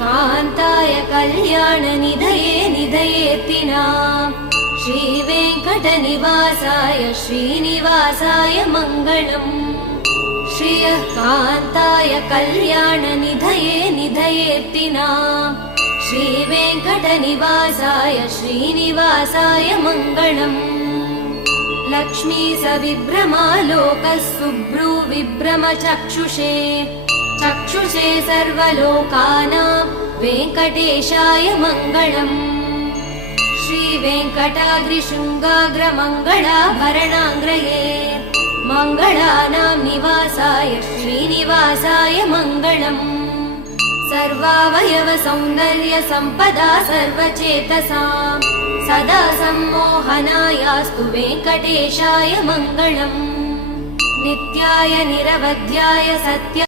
कान्ताय कल्याणनिधये निधयेत्तिनाम् श्रीवेङ्कटनिवासाय श्रीनिवासाय मङ्गलम् श्रियः कान्ताय कल्याणनिधये निधयेत्तिनाम् श्रीवेङ्कटनिवासाय श्रीनिवासाय मङ्गलम् लक्ष्मी सविभ्रमालोकः सुभ्रूविभ्रमचक्षुषे चक्षुषे सर्वलोकानां वेङ्कटेशाय मङ्गलम् श्रीवेङ्कटाद्रिशृङ्गाग्रमङ्गलाभरणाङ्ग्रये मङ्गलानां निवासाय श्रीनिवासाय मङ्गलम् सर्वावयव सौन्दर्य सम्पदा सर्वचेतसां सदा सम्मोहनायास्तु वेङ्कटेशाय मङ्गलम् नित्याय निरवध्याय सत्य